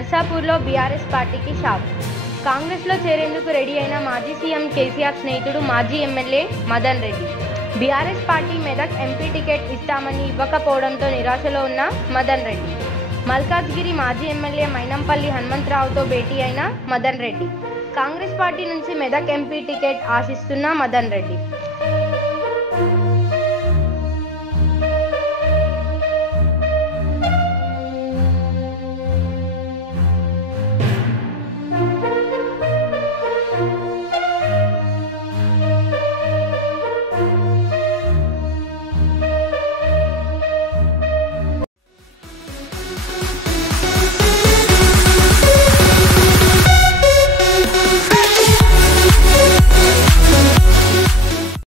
నర్సాపూర్లో BRS పార్టీకి shock. కాంగ్రెస్లో చేరేందుకు రెడీ అయిన మాజీ సీఎం కేసీఆర్ స్నేహితుడు మాజీ MLA Madan Reddy. BRS party Medak MP ticket ఇస్తామని ఇవ్వకపోవడంతో నిరాశలో ఉన్న మదన్ రెడ్డి. మల్కాజ్గిరి మాజీ ఎమ్మెల్యే మైనంపల్లి హనుమంతరావుతో భేటీ అయిన మదన్ రెడ్డి. కాంగ్రెస్ పార్టీ నుంచి మెదక్ ఎంపీ టికెట్ ఆశిస్తున్న మదన్ రెడ్డి.